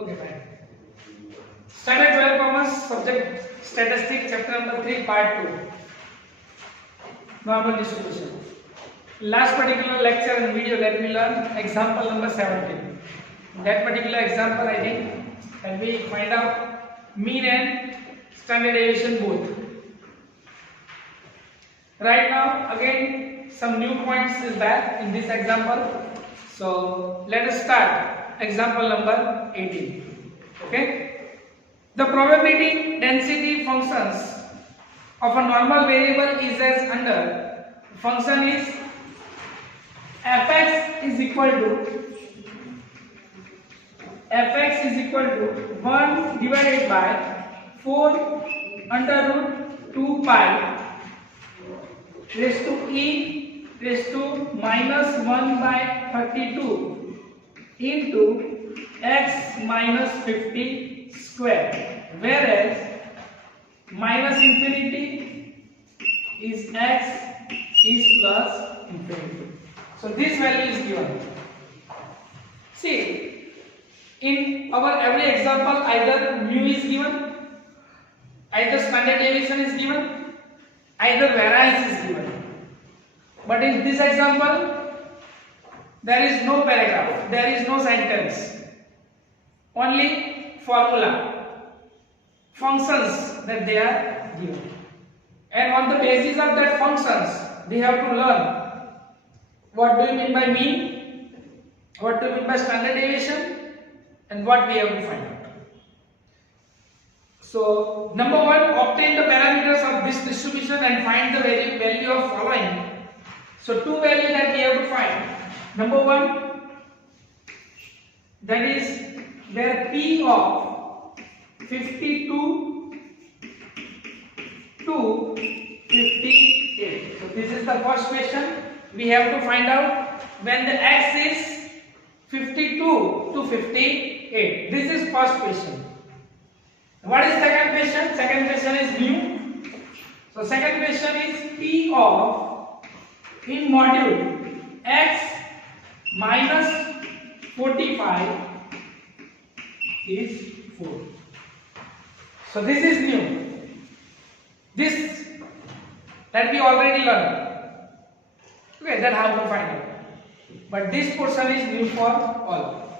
Okay, fine. Standard 12 commerce subject statistics chapter number 3 part 2 normal distribution. Last particular lecture and video let me learn example number 17. That particular example I think and we find out mean and standard deviation both. Right now again some new points is there in this example. So let us start example number 18. Okay. The probability density functions of a normal variable is as under. Function is fx is equal to 1 divided by 4 under root 2 pi raised to e raised to minus 1 by 32 into x minus 50 square, whereas minus infinity is x is plus infinity. So this value is given. See, in our every example either mu is given, either standard deviation is given, either variance is given. But in this example there is no paragraph, there is no sentence, only formula, functions that they are given, and on the basis of that functions we have to learn what do you mean by mean, what do you mean by standard deviation, and what we have to find out. So number one, obtain the parameters of this distribution and find the value of following. So two values that we have to find. Number one, that is where p of 52 to 58. So this is the first question. We have to find out when the x is 52 to 58. This is first question. What is second question? Second question is mu. So second question is p of in module x minus 45 is 4. So this is new. This that we already learned. Okay, then how to find it. But this portion is new for all.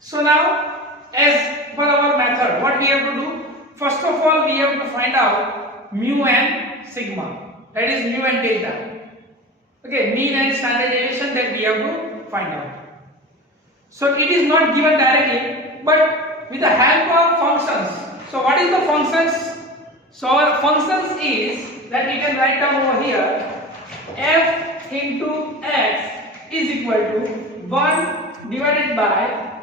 So now, as per our method, what we have to do? First of all, we have to find out mu and sigma. That is mu and delta. Okay, mean and standard deviation that we have to find out. So it is not given directly, but with the help of functions. So what is the functions? So our functions is that we can write down over here. F into x is equal to 1 divided by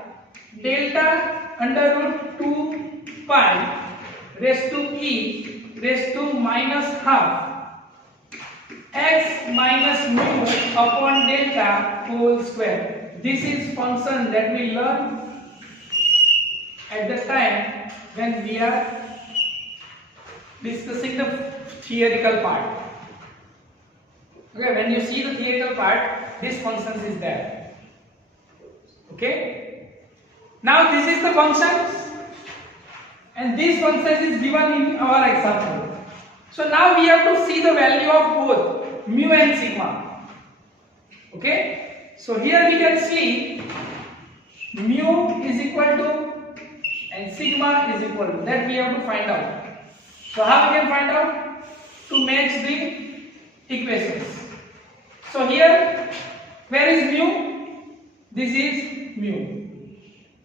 delta under root 2 pi raised to e raised to minus half x minus mu upon delta whole square. This is function that we learn at the time when we are discussing the theoretical part. Okay, when you see the theoretical part, this function is there. Okay. Now this is the functions, and this function is given in our example. So now we have to see the value of both mu and sigma. Okay. So here we can see mu is equal to and sigma is equal to. That we have to find out. So how we can find out? To match the equations. So here, where is mu? This is mu.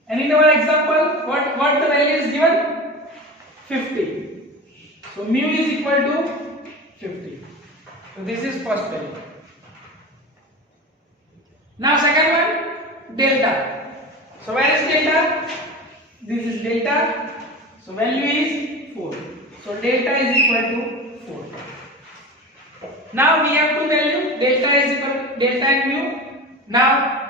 And in our example, what the value is given? 50. So mu is equal to 50. So this is first value. Now second one, delta. So where is delta? This is delta. So value is 4. So delta is equal to 4. Now we have two value, delta is equal to delta and mu. Now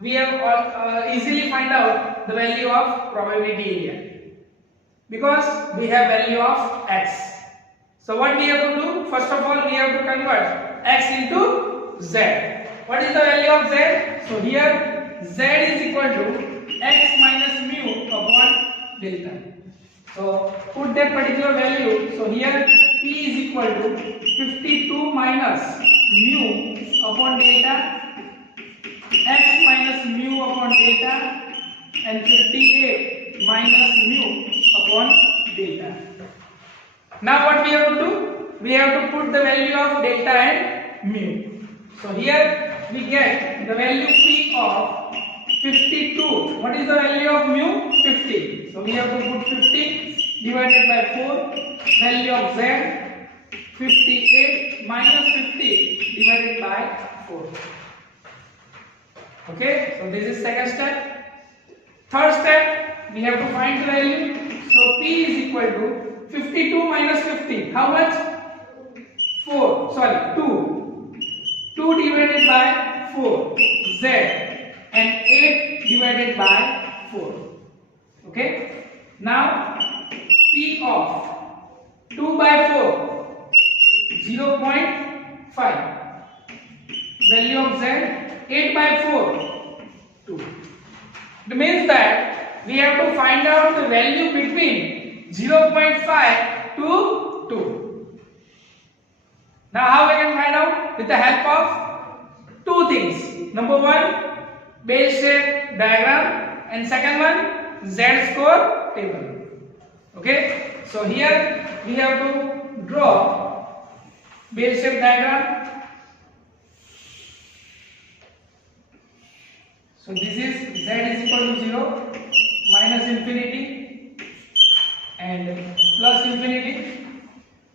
we have easily find out the value of probability area because we have value of x. So what we have to do? First of all, we have to convert x into z. What is the value of z? So here z is equal to x delta. So put that particular value. So here P is equal to 52 minus mu upon delta, x minus mu upon delta, and 58 minus mu upon delta. Now what we have to do? We have to put the value of delta and mu. So here we get the value P of 52. What is the value of mu? 50. So we have to put 50 divided by 4. Value of z 58 minus 50 divided by 4. Okay. So this is second step. Third step, we have to find the value. So P is equal to 52 minus 50. How much? 4. Sorry, 2. 2 divided by 4. Z. And 8 divided by 4. Okay. Now P of 2 by 4, 0.5. Value of Z 8 by 4, 2. It means that we have to find out the value between 0.5 to 2. Now how we can find out? With the help of two things. Number one, base shape diagram, and second one, z-score table. Okay, so here we have to draw base shape diagram. So this is z is equal to 0, minus infinity and plus infinity.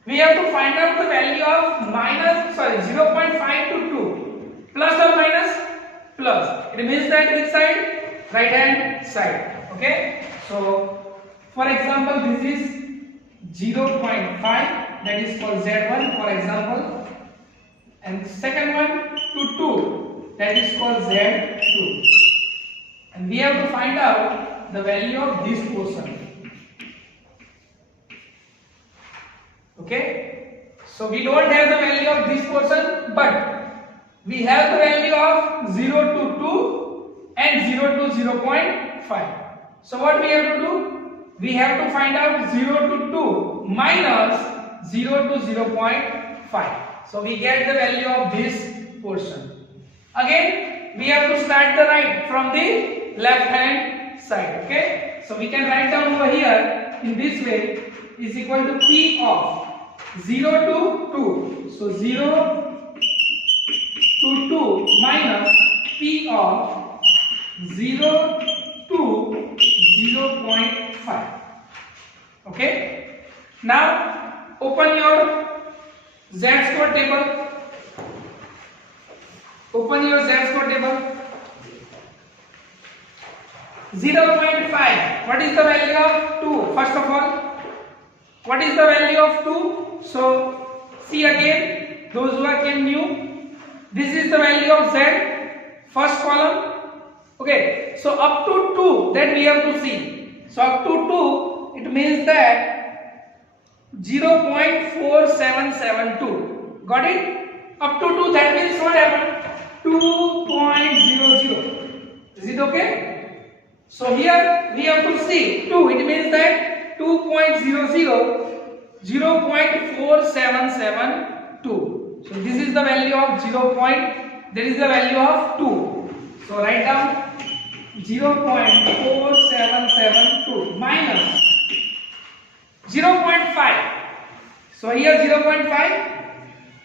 We have to find out the value of 0.5 to 2. Plus or minus? Plus. It means that which side? Right hand side. Okay. So for example, this is 0.5, that is for Z1 for example, and second one to 2, that is for Z2. And we have to find out the value of this portion. Okay, so we don't have the value of this portion, but we have the value of 0 to 2 and 0 to 0.5. So what we have to do? We have to find out 0 to 2 minus 0 to 0.5. So we get the value of this portion. Again, we have to start the right from the left hand side. Okay, so we can write down over here in this way is equal to P of 0 to 2. So 0 to 2 minus P of 0 to 0.5. Okay, now open your z-score table. Open your z-score table. 0.5. What is the value of 2? First of all, what is the value of 2? So see again, those who are new, this is the value of z, first column. Okay, so up to 2 that we have to see. So up to 2, it means that 0.4772. Got it? Up to 2, that means what happened? 2.00. Is it okay? So here we have to see 2. It means that 2.00, 0.4772. So this is the value of 0. There is the value of 2. So write down 0.4772 minus 0.5. So here 0.5,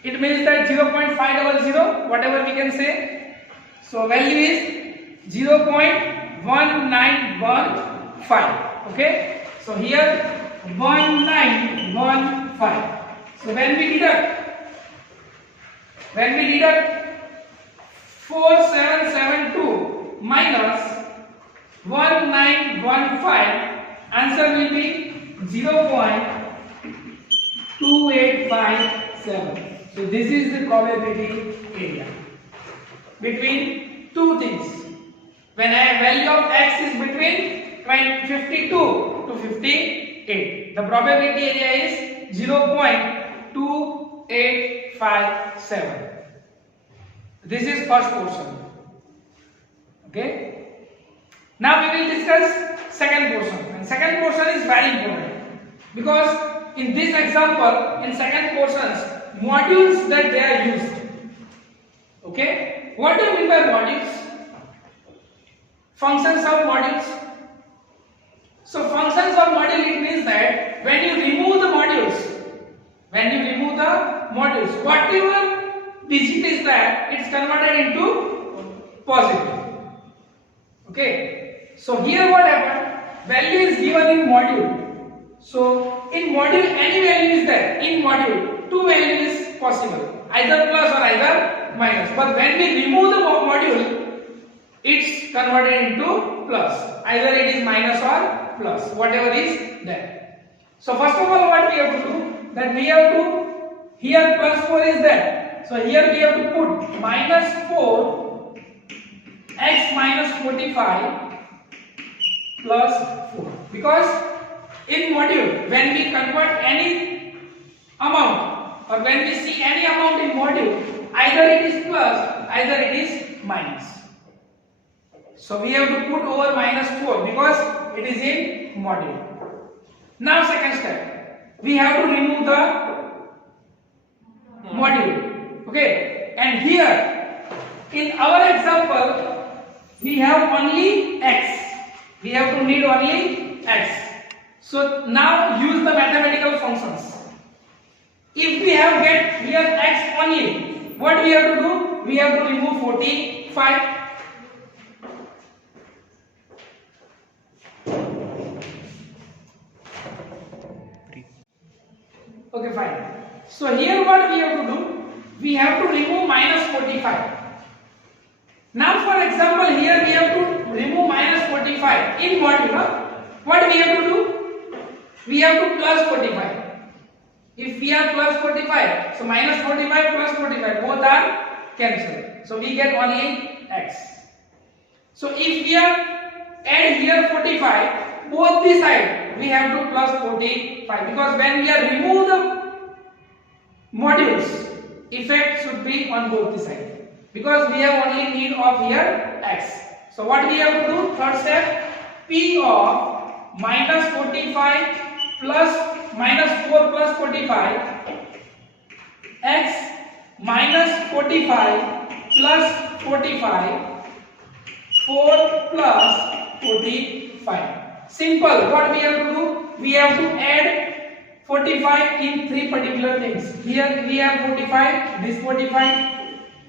it means that 0.500, whatever we can say. So value is 0.1915. Okay. So here 1915. So when we deduct 4772 minus 1915, answer will be 0.2857. So this is the probability area between two things. When a value of x is between 52 to 58, the probability area is 0.2857. This is first portion. Okay. Now we will discuss second portion, and second portion is very important because in this example, in second portions, modules that they are used. Okay, what do you mean by modules? Functions of modules. So functions of module, it means that when you remove the modules, whatever digit is there, it's converted into positive. Okay, so here what happened? Value is given in module. So in module any value is there. In module two values is possible, either plus or either minus. But when we remove the module, it's converted into plus. Either it is minus or plus, whatever is there. So first of all, what we have to do? That we have to, here plus 4 is there. So here we have to put minus 4 x minus 45 plus 4. Because in module, when we convert any amount or when we see any amount in module, either it is plus, either it is minus. So we have to put over minus 4 because it is in module. Now second step, we have to remove the module. Okay, and here in our example we have only x. We have to need only x. So now use the mathematical functions. If we have get here x only, what we have to do? We have to remove 45. Okay, fine. So here what we have to do? We have to remove minus 45. Now for example, here we have to remove minus 45 in module. What we have to do? We have to plus 45. If we are plus 45, so minus 45 plus 45, both are cancelled. So we get only x. So if we are add here 45, both the side we have to plus 45, because when we are remove the modules, effect should be on both the side, because we have only need of here x. So what we have to do? Third step, p of minus 45 plus minus 4 plus 45 x minus 45 plus 45 4 plus 45. Simple. What we have to do? We have to add 45 in three particular things. Here we have 45, this 45.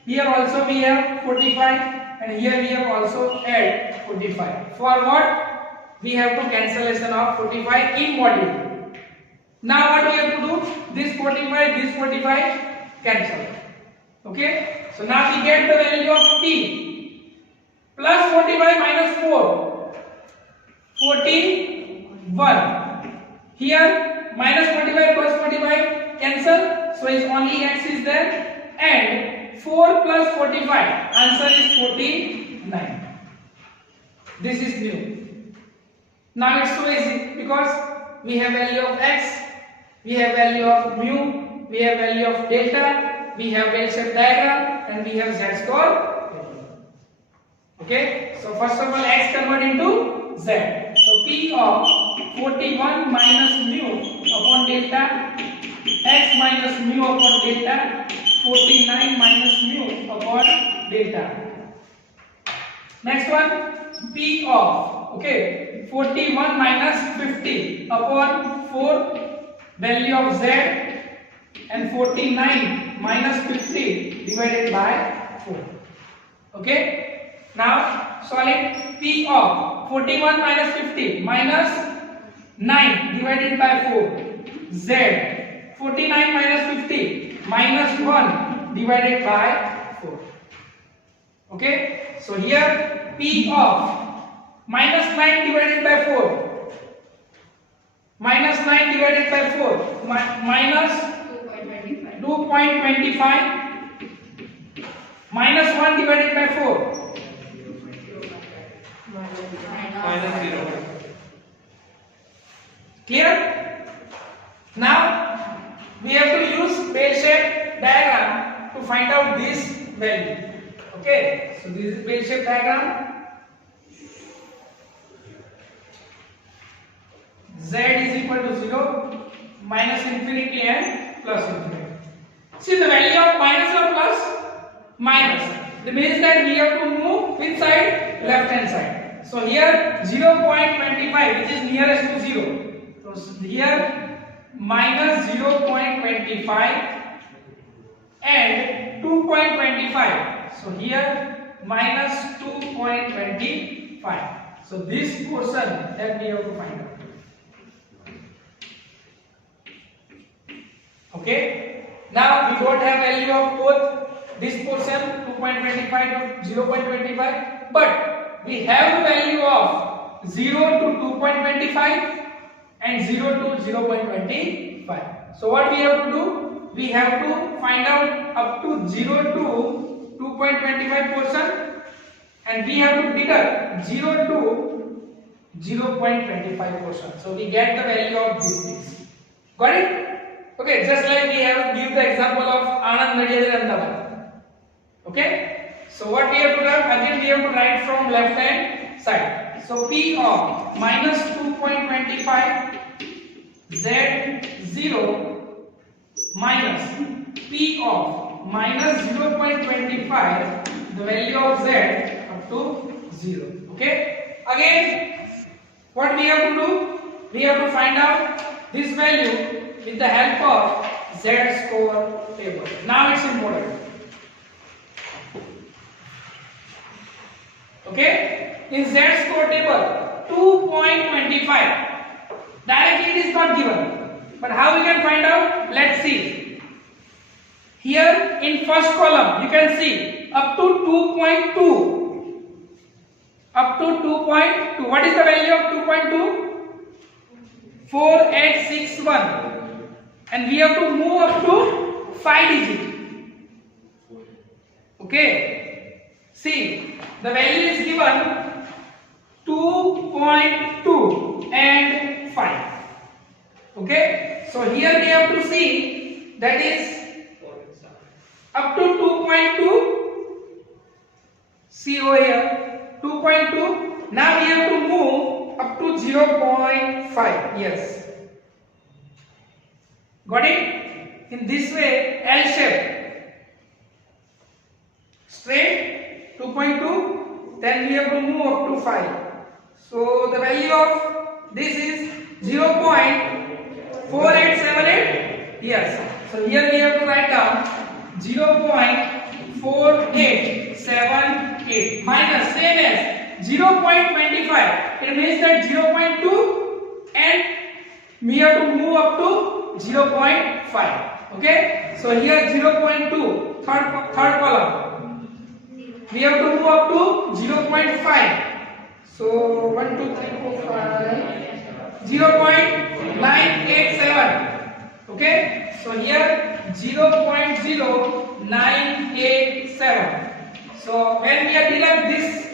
Here also we have 45, and here we have also add 45. For what? We have to cancellation of 45 in module. Now what we have to do? This 45 cancel. Okay? So now we get the value of p plus 45 minus 4, 41. Here minus 45 plus 45 cancel, so is only x is there, and 4 plus 45, answer is 49. This is new. Now it's so easy because we have value of x, we have value of mu, we have value of delta, we have bell-shaped diagram, and we have z-score. Okay, so first of all x convert into z. So p of 41 minus mu upon delta, x minus mu upon delta, 49 minus mu upon delta. Next one, p of, okay, 41 minus 50 upon 4 value of z, and 49 minus 50 divided by 4. Okay, now solve it. P of 41 minus 50 minus 9 divided by 4, z, 49 minus 50 minus 1 divided by 4. Okay, so here P of minus 9 divided by 4, minus 9 divided by 4, minus 2.25, minus 1 divided by 4, minus 0. Clear? Now we have to use bell-shaped diagram to find out this value. Okay, so this is bell-shaped diagram. z is equal to 0, minus infinity and plus infinity. See the value of minus or plus? Minus. It means that we have to move which side? Left hand side. So here 0.25 which is nearest to 0. So here minus 0.25 and 2.25. So here minus 2.25. So this portion that we have to find out. Okay. Now we don't have value of both this portion 2.25 to 0.25, but we have the value of 0 to 2.25 and 0 to 0.25. So what we have to do? We have to find out up to 0 to 2.25 portion, and we have to deduct 0 to 0.25 portion. So we get the value of these things. Got it? Okay, just like we have give the example of Anand Nadia and Ahmedabad. Okay? So what we have to do? Again we have to write from left hand side. So P of minus 2.25 Z0 minus P of minus 0.25, the value of Z up to 0. Okay? Again, what we have to do? We have to find out this value with the help of Z-score table. Now it's important. Okay? In Z-score table, 2.25. Directly it is not given. But how we can find out? Let's see. Here in first column, you can see up to 2.2. Up to 2.2. What is the value of 2.2? 4861. And we have to move up to 5 digit. Okay. See, the value is given 2.2 and 5. Okay. So here we have to see that is up to 2.2. See over here 2.2. Now we have to move up to 0.5. Yes. Got it? In this way, L shape. Straight 2.2. Then we have to move up to 5. So the value of this is 0.4878. Yes. So here we have to write down 0.4878 minus same as 0.25. It means that 0.2 and we have to move up to 0.5. Okay. So here 0.2 third column. We have to move up to 0.5. So 1, 2, 3, 4, 5. 0.987. Okay. So here 0.0987. So when we are deduct this,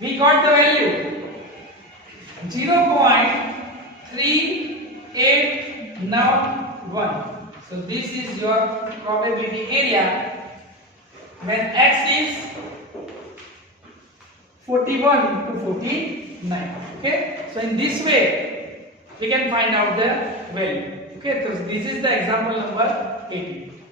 we got the value 0.3891. So this is your probability area when x is 41 to 49. Okay. So in this way we can find out the value. Okay. So this is the example number 18.